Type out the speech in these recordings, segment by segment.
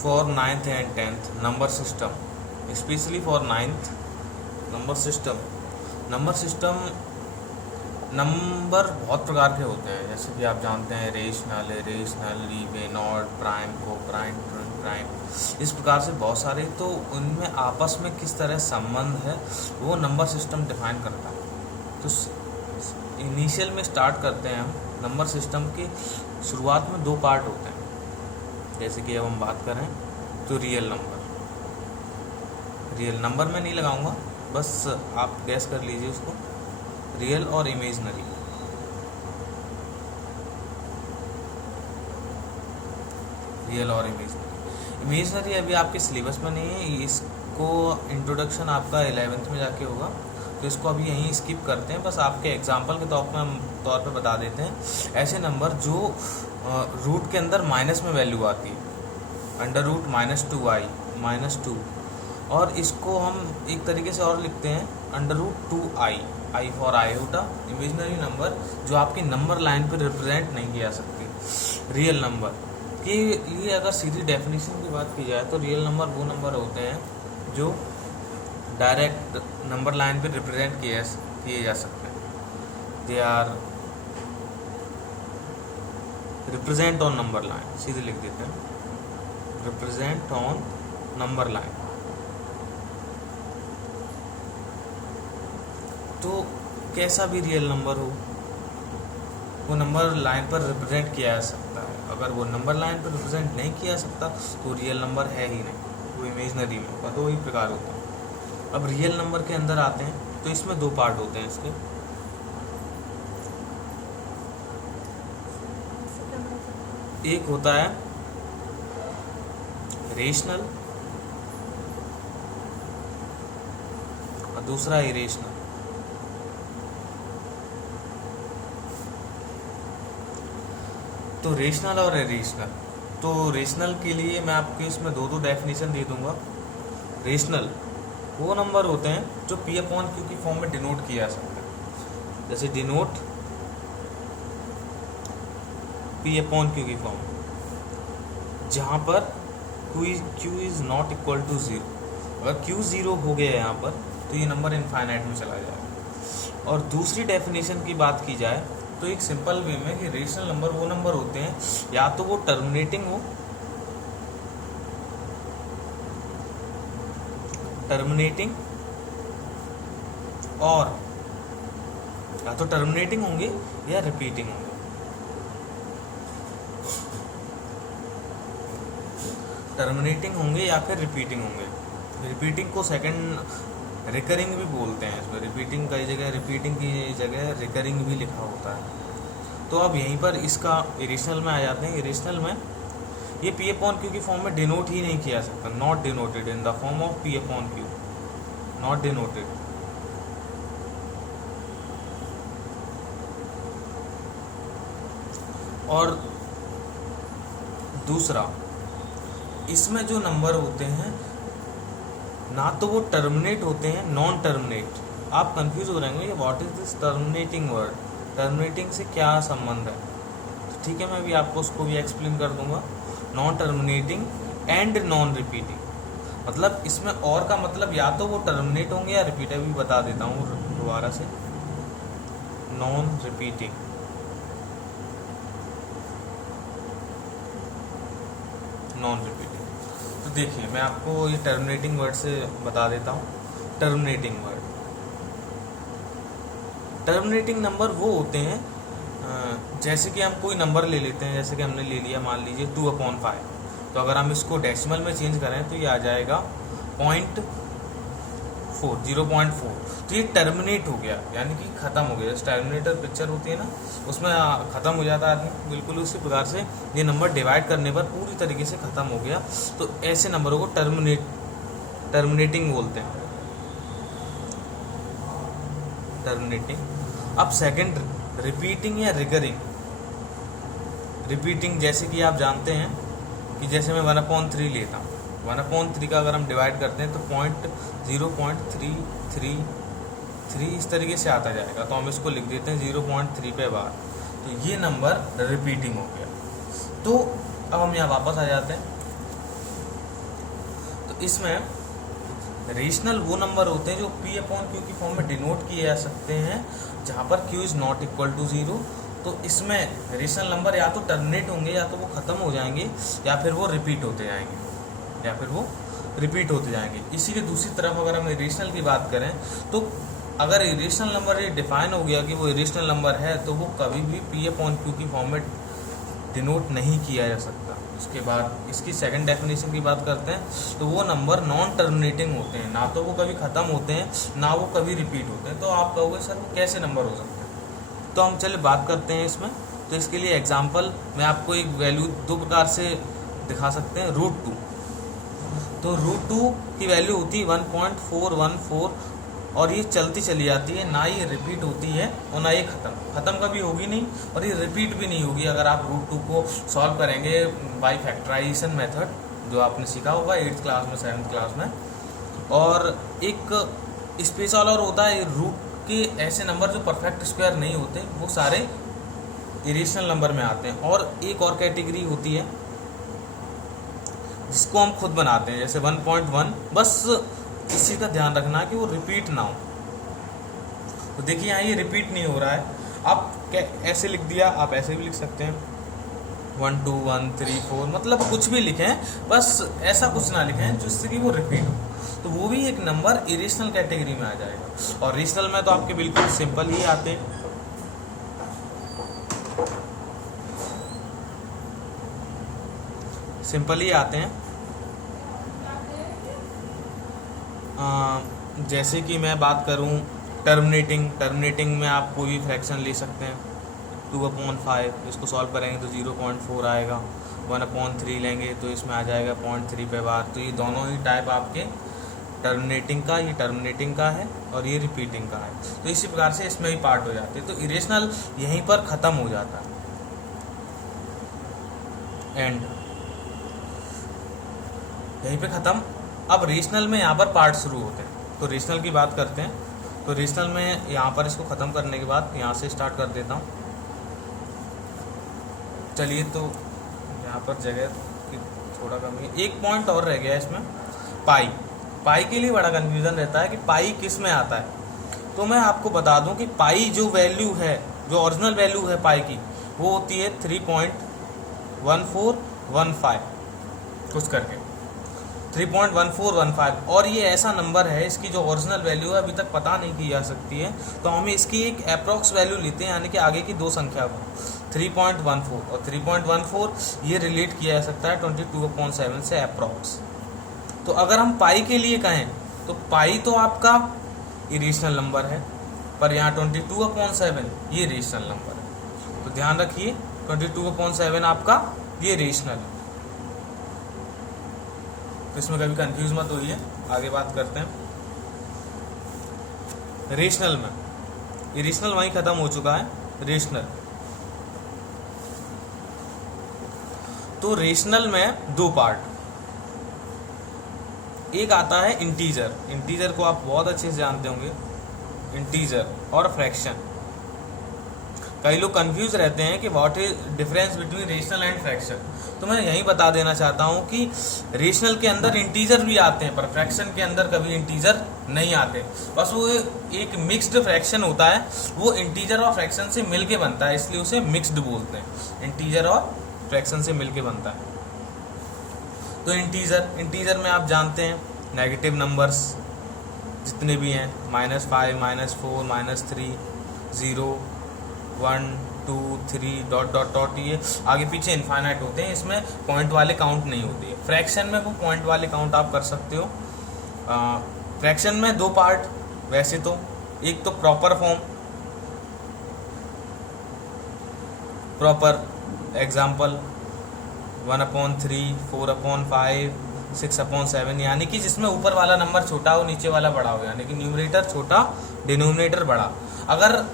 for 9th and 10th number system, especially for 9th number system. Number बहुत प्रकार के होते हैं, जैसे कि आप जानते हैं रेशनल, इवन, ऑड, प्राइम, को प्राइम, प्राइम, इस प्रकार से बहुत सारे। तो उनमें आपस में किस तरह संबंध है वो नंबर सिस्टम डिफाइन करता है। तो इनिशियल में स्टार्ट करते हैं हम। नंबर सिस्टम के शुरुआत में दो पार्ट होते हैं, जैसे कि अब हम बात करें तो रियल नंबर में नहीं लगाऊंगा, बस आप गैस कर लीजिए उसको, रियल और इमेजनरी। इमेजनरी अभी आपके सिलेबस में नहीं है, इसको इंट्रोडक्शन आपका 11th में जाके होगा, तो इसको अभी यहीं स्किप करते हैं। बस आपके एग्जाम्पल के तौर पे बता देते हैं ऐसे नंबर जो रूट के अंदर माइनस में वैल्यू आती है, अंडर रूट -2i, और इसको हम एक तरीके से और लिखते हैं under root 2i, I for iota. Imaginary number जो आपकी नंबर लाइन पर रिप्रेजेंट नहीं किया सकती। रियल नंबर के लिए अगर सीधी डेफिनेशन की बात की जाए तो रियल नंबर वो नंबर होते हैं जो डायरेक्ट नंबर लाइन पर रिप्रेजेंट किए जा सकते हैं। They are represent on number line, सीधे लिख देते हैं, रिप्रेजेंट ऑन नंबर लाइन। तो कैसा भी रियल नंबर हो वो नंबर लाइन पर रिप्रेजेंट किया जा सकता है। अगर वो नंबर लाइन पर रिप्रेजेंट नहीं किया जा सकता तो रियल नंबर है ही नहीं, वो इमेजनरी में होगा। दो ही प्रकार होते हैं। अब रियल नंबर के अंदर आते हैं तो इसमें दो पार्ट होते हैं इसके। एक होता है रेशनल और दूसरा इरेशनल। तो रेशनल और इरेशनल, तो रेशनल के लिए मैं आपको इसमें दो डेफिनेशन दे दूंगा। रेशनल वो नंबर होते हैं जो P/Q की फॉर्म में डिनोट किया जा सकता है, जैसे डिनोट P/Q की फॉर्म, जहाँ पर Q is not equal to 0। अगर Q 0 हो गया यहाँ पर तो ये नंबर इनफाइनाइट में चला जाएगा। और दूसरी डेफिनेशन की बात की जाए तो एक सिंपल वे में कि रेशनल नंबर वो नंबर होते हैं या तो वो टर्मिनेटिंग और या तो टर्मिनेटिंग होंगे या रिपीटिंग होंगे। टर्मिनेटिंग होंगे या फिर रिपीटिंग होंगे। रिपीटिंग को सेकंड रिकरिंग भी बोलते हैं। इसमें रिपीटिंग की जगह रिकरिंग भी लिखा होता है। तो अब यहीं पर इसका इरेशनल में आ जाते हैं। इरेशनल में ये P/Q की फॉर्म में डिनोट ही नहीं किया सकता, not denoted in the form of P/Q, not denoted. और दूसरा, इसमें जो नंबर होते हैं ना तो वो टर्मिनेट होते हैं, नॉन टर्मिनेट। आप कंफ्यूज हो रहे होंगे what is this terminating word, terminating से क्या संबंध है। तो ठीक है, मैं भी आपको उसको भी एक्सप्लेन कर दूंगा। Non terminating and non repeating, मतलब इसमें और का मतलब या तो वो टर्मिनेट होंगे या रिपीट। भी बता देता हूँ दोबारा से, नॉन रिपीटिंग, नॉन रिपीटिंग। तो देखिए मैं आपको ये टर्मिनेटिंग वर्ड से बता देता हूँ। टर्मिनेटिंग नंबर वो होते हैं, जैसे कि हम कोई नंबर ले लेते हैं, जैसे कि हमने ले लिया मान लीजिए 2/5। तो अगर हम इसको डेसिमल में चेंज करें तो ये आ जाएगा 0.4। तो ये टर्मिनेट हो गया, यानी कि ख़त्म हो गया। जैसे टर्मिनेटर पिक्चर होती है ना, उसमें ख़त्म हो जाता है आदमी, बिल्कुल उसी प्रकार से ये नंबर डिवाइड करने पर पूरी तरीके से ख़त्म हो गया। तो ऐसे नंबरों को टर्मिनेटिंग बोलते हैं, टर्मिनेटिंग। अब सेकंड, रिपीटिंग या रिकरिंग। रिपीटिंग जैसे कि आप जानते हैं कि जैसे मैं 1/3 लेता हूँ, 1/3 का अगर हम डिवाइड करते हैं तो 0.333 इस तरीके से आता जाएगा। तो हम इसको लिख देते हैं 0.3 पे बार। तो ये नंबर रिपीटिंग हो गया। तो अब हम यहाँ वापस आ जाते हैं। तो इसमें रेशनल वो नंबर होते हैं जो P अपॉन Q की फॉर्म में डिनोट किए जा सकते हैं जहाँ पर Q is not equal to 0। तो इसमें रेशनल नंबर या तो टर्मिनेट होंगे, या तो वो ख़त्म हो जाएंगे, या फिर वो रिपीट होते जाएंगे, इसी के दूसरी तरफ अगर हम इरेशनल की बात करें तो अगर इरेशनल नंबर ये डिफाइन हो गया कि वो इरेशनल नंबर है तो वो कभी भी P अपॉन Q की फॉर्म में डिनोट नहीं किया जा सकता। उसके बाद इसकी सेकंड डेफिनेशन की बात करते हैं तो वो नंबर नॉन टर्मिनेटिंग होते हैं, ना तो वो कभी ख़त्म होते हैं ना वो कभी रिपीट होते हैं। तो आप कहोगे सर वो कैसे नंबर हो सकते हैं, तो हम चले बात करते हैं इसमें। तो इसके लिए एग्जांपल मैं आपको एक वैल्यू दो प्रकार से दिखा सकते हैं। √2, तो √2 की वैल्यू होती है 1.414 और ये चलती चली जाती है, ना ये रिपीट होती है और ना ये ख़त्म कभी होगी नहीं, और ये रिपीट भी नहीं होगी अगर आप √2 को सॉल्व करेंगे बाय फैक्टराइजेशन मेथड, जो आपने सीखा होगा 8th क्लास में 7th क्लास में। और एक स्पेशल और होता है रूट के ऐसे नंबर जो परफेक्ट स्क्वायर नहीं होते, वो सारे इरेशनल नंबर में आते हैं। और एक और कैटेगरी होती है जिसको हम खुद बनाते हैं, जैसे 1.1, बस इसी का ध्यान रखना कि वो रिपीट ना हो। तो देखिए यहाँ ये रिपीट नहीं हो रहा है, आप ऐसे लिख दिया, आप ऐसे भी लिख सकते हैं 1 2 1 3 4, मतलब कुछ भी लिखें, बस ऐसा कुछ ना लिखें जिससे कि वो रिपीट हो, तो वो भी एक नंबर इरेशनल कैटेगरी में आ जाएगा। और रेशनल में तो आपके बिल्कुल सिंपल ही आते हैं, जैसे कि मैं बात करूं टर्मिनेटिंग में आप कोई भी फ्रैक्शन ले सकते हैं। 2/5 इसको सॉल्व करेंगे तो 0.4 आएगा, 1/3 लेंगे तो इसमें आ जाएगा 0.3 पे बार। तो ये दोनों ही टाइप आपके टर्मिनेटिंग का है और ये रिपीटिंग का है। तो इसी प्रकार से इसमें भी पार्ट हो जाते हैं। तो इरेशनल यहीं पर ख़त्म हो जाता है, एंड यहीं पे ख़त्म। अब रेशनल में यहाँ पर पार्ट शुरू होते हैं, तो रेशनल की बात करते हैं। तो रेशनल में यहाँ पर इसको ख़त्म करने के बाद यहाँ से स्टार्ट कर देता हूँ। चलिए, तो यहाँ पर जगह की थोड़ा कमी है, एक पॉइंट और रह गया इसमें, पाई के लिए बड़ा कन्फ्यूज़न रहता है कि पाई किस में आता है। तो मैं आपको बता दूं कि पाई जो वैल्यू है, जो ओरिजिनल वैल्यू है पाई की, वो होती है 3.1415 कुछ करके 3.1415। और ये ऐसा नंबर है, इसकी जो ओरिजिनल वैल्यू है अभी तक पता नहीं की जा सकती है, तो हम इसकी एक अप्रॉक्स वैल्यू लेते हैं, यानी कि आगे की दो संख्या को 3.14 और 3.14 ये रिलेट किया जा सकता है 22/7 से अप्रॉक्स। तो अगर हम पाई के लिए कहें तो पाई तो आपका इरेशनल नंबर है, पर यहाँ 22/7 ये रेशनल नंबर है। तो ध्यान रखिए 22/7 आपका ये रेशनल है, तो इसमें कभी कंफ्यूज मत होइए। आगे बात करते हैं रेशनल में। इरेशनल वहीं खत्म हो चुका है, रेशनल। तो रेशनल में दो पार्ट, एक आता है इंटीजर को आप बहुत अच्छे से जानते होंगे, इंटीजर और फ्रैक्शन। कई लोग कंफ्यूज रहते हैं कि what is difference between rational and fraction. तो मैं यही बता देना चाहता हूं कि रेशनल के अंदर इंटीजर भी आते हैं, पर फ्रैक्शन के अंदर कभी इंटीजर नहीं आते। बस वो एक मिक्स्ड फ्रैक्शन होता है, वो इंटीजर और फ्रैक्शन से मिलके बनता है, इसलिए उसे मिक्स्ड बोलते हैं। इंटीजर और फ्रैक्शन से मिलके बनता है। तो इंटीजर में आप जानते हैं नेगेटिव नंबर्स जितने भी हैं, -5 -4 -3 0 1 2 3 डॉट डॉट डॉट, ये आगे पीछे इनफाइनाइट होते हैं, इसमें पॉइंट वाले काउंट नहीं होती है। फ्रैक्शन में वो पॉइंट वाले काउंट आप कर सकते हो। फ्रैक्शन में दो पार्ट वैसे तो, एक तो प्रॉपर एग्जाम्पल 1/3 4/5 6/7, यानी कि जिसमें ऊपर वाला नंबर छोटा हो नीचे वाला बड़ा हो, यानी कि न्यूमरेटर छोटा डिनोमिनेटर बड़ा। अगर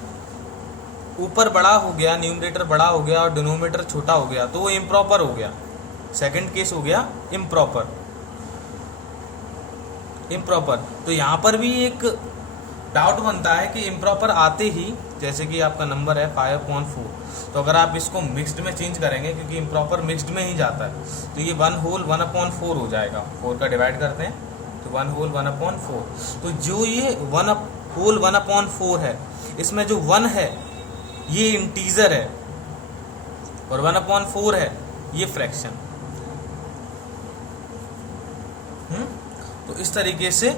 ऊपर बड़ा हो गया, न्यूमरेटर बड़ा हो गया और डिनोमिनेटर छोटा हो गया तो वो इम्प्रॉपर हो गया, सेकंड केस हो गया इम्प्रॉपर। तो यहाँ पर भी एक डाउट बनता है कि इम्प्रॉपर आते ही, जैसे कि आपका नंबर है 5/4, तो अगर आप इसको मिक्स्ड में चेंज करेंगे, क्योंकि इम्प्रॉपर मिक्स्ड में ही जाता है, तो ये 1 होल 1/4 हो जाएगा। 4 का डिवाइड करते हैं तो 1 होल 1/4। तो जो ये 1 होल 1/4 है, इसमें जो 1 है ये इंटीजर है और 1/4 है ये फ्रैक्शन। तो इस तरीके से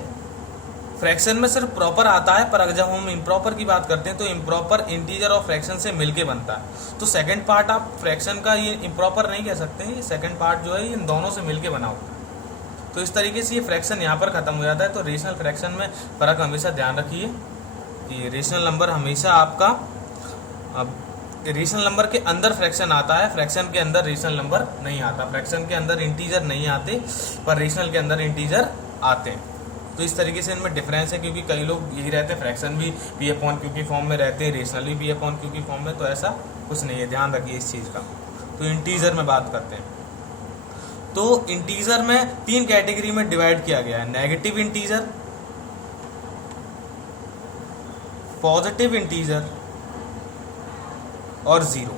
फ्रैक्शन में सिर्फ प्रॉपर आता है, पर अगर जब हम इम्प्रॉपर की बात करते हैं तो इम्प्रॉपर इंटीजर और फ्रैक्शन से मिलके बनता है। तो सेकंड पार्ट आप फ्रैक्शन का ये इम्प्रॉपर नहीं कह सकते, ये सेकंड पार्ट जो है इन दोनों से मिलके बना होता है। तो इस तरीके से ये फ्रैक्शन यहाँ पर खत्म हो जाता है। तो रेशनल फ्रैक्शन में फ़र्क हमेशा ध्यान रखिए कि रेशनल नंबर हमेशा आपका रेशनल नंबर के अंदर फ्रैक्शन आता है, फ्रैक्शन के अंदर रेशनल नंबर नहीं आता। फ्रैक्शन के अंदर इंटीजर नहीं आते पर रेशनल के अंदर इंटीजर आते हैं। तो इस तरीके से इनमें डिफरेंस है, क्योंकि कई लोग यही रहते हैं, फ्रैक्शन भी P/Q की फॉर्म में रहते हैं, रेशनल भी P/Q की फॉर्म में। तो ऐसा कुछ नहीं है, ध्यान रखिए इस चीज़ का। तो इंटीजर में बात करते हैं, तो इंटीजर में 3 कैटेगरी में डिवाइड किया गया है। नेगेटिव इंटीजर, पॉजिटिव इंटीजर और जीरो।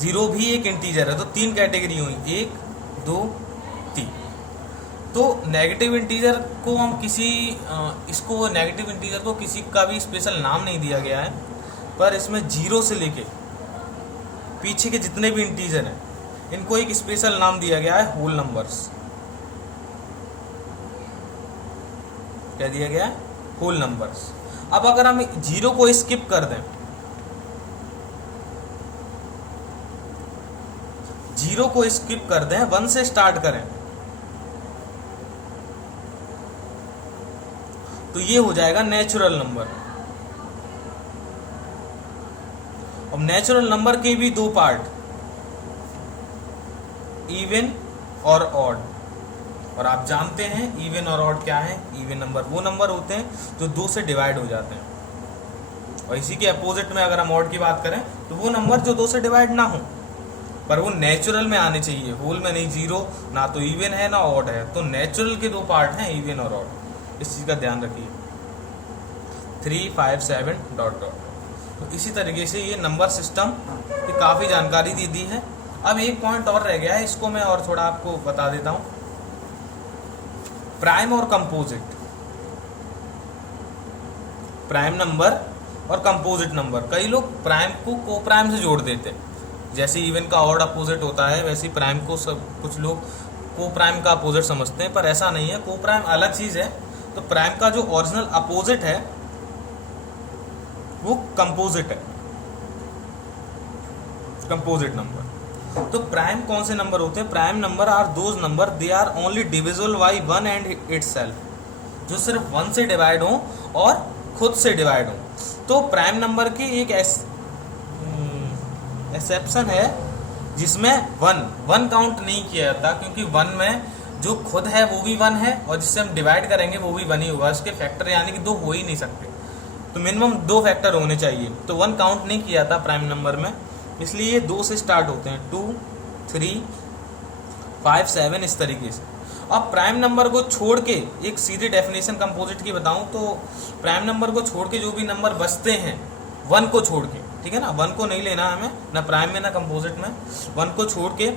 जीरो भी एक इंटीजर है। तो 3 कैटेगरी हुई, 1 2 3। तो नेगेटिव इंटीजर को हम इसको नेगेटिव इंटीजर को किसी का भी स्पेशल नाम नहीं दिया गया है, पर इसमें जीरो से लेके पीछे के जितने भी इंटीजर हैं इनको एक स्पेशल नाम दिया गया है, होल नंबर्स। क्या दिया गया है? Whole numbers. अब अगर हम जीरो को स्किप कर दें, जीरो को स्किप कर दें, 1 से स्टार्ट करें, तो ये हो जाएगा नेचुरल नंबर। अब नेचुरल नंबर के भी 2 पार्ट, इवन और ऑड। और आप जानते हैं इवन और ऑड क्या है? इवन नंबर वो नंबर होते हैं जो 2 से डिवाइड हो जाते हैं, और इसी के अपोजिट में अगर हम ऑड की बात करें तो वो नंबर जो 2 से डिवाइड ना हो, पर वो नेचुरल में आने चाहिए, होल में नहीं। जीरो ना तो इवन है ना ऑड है। तो नेचुरल के 2 पार्ट हैं, इवन और ऑड। इस चीज़ का ध्यान रखिए। 3 5 7 डॉट डॉट। तो इसी तरीके से ये नंबर सिस्टम की काफ़ी जानकारी दी है। अब एक पॉइंट और रह गया है, इसको मैं और थोड़ा आपको बता देता हूँ। प्राइम और कंपोजिट, प्राइम नंबर और कंपोजिट नंबर। कई लोग प्राइम को को प्राइम से जोड़ देते हैं, जैसे इवन का ऑड अपोजिट होता है वैसे प्राइम को कुछ लोग को प्राइम का अपोजिट समझते हैं, पर ऐसा नहीं है। को प्राइम अलग चीज़ है। तो प्राइम का जो ओरिजिनल अपोजिट है वो कंपोजिट है, कंपोजिट नंबर। तो प्राइम कौन से नंबर होते हैं? Prime number are those number they are only divisible by 1 and itself, जो सिर्फ 1 से डिवाइड हो और खुद से डिवाइड हो। तो प्राइम नंबर की एक एक्सेप्शन है जिसमें 1 काउंट नहीं किया जाता, क्योंकि 1 में जो खुद है वो भी 1 है और जिससे हम डिवाइड करेंगे वो भी 1 ही होगा। उसके फैक्टर यानी कि 2 हो ही नहीं सकते, तो मिनिमम 2 फैक्टर होने चाहिए। तो 1 काउंट नहीं किया था प्राइम नंबर में, इसलिए ये 2 से स्टार्ट होते हैं। 2 3 5 7 इस तरीके से। अब प्राइम नंबर को छोड़ के एक सीधी डेफिनेशन कंपोजिट की बताऊं तो प्राइम नंबर को छोड़ के जो भी नंबर बचते हैं 1 को छोड़ के, ठीक है ना, 1 को नहीं लेना हमें, ना प्राइम में ना कंपोजिट में, 1 को छोड़ के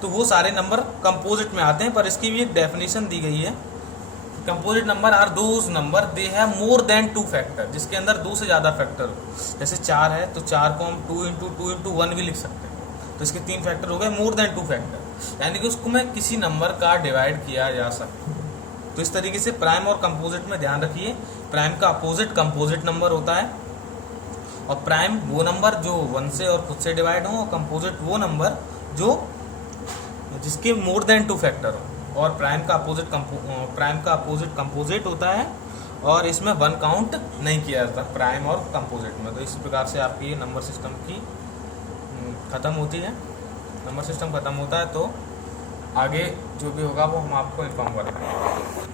तो वो सारे नंबर कंपोजिट में आते हैं। पर इसकी भी एक डेफिनेशन दी गई है। Composite number are those number they have more than 2 factor, जिसके अंदर 2 से ज़्यादा फैक्टर हो। जैसे 4 है तो 4 को हम 2 × 2 × 1 भी लिख सकते हैं, तो इसके 3 फैक्टर हो गए, मोर देन 2 फैक्टर, यानी कि उसको में किसी नंबर का डिवाइड किया जा सकता है। तो इस तरीके से प्राइम और कंपोजिट में ध्यान रखिए, प्राइम का अपोजिट कंपोजिट नंबर होता है, और प्राइम वो नंबर जो 1 से और खुद से डिवाइड हो, और कंपोजिट वो नंबर जो जिसके मोर देन 2 फैक्टर हो। और प्राइम का अपोजिट कंपोजिट होता है, और इसमें 1 काउंट नहीं किया जाता प्राइम और कंपोजिट में। तो इस प्रकार से आपकी नंबर सिस्टम की ख़त्म होती है, नंबर सिस्टम ख़त्म होता है। तो आगे जो भी होगा वो हम आपको इन्फॉर्म करेंगे।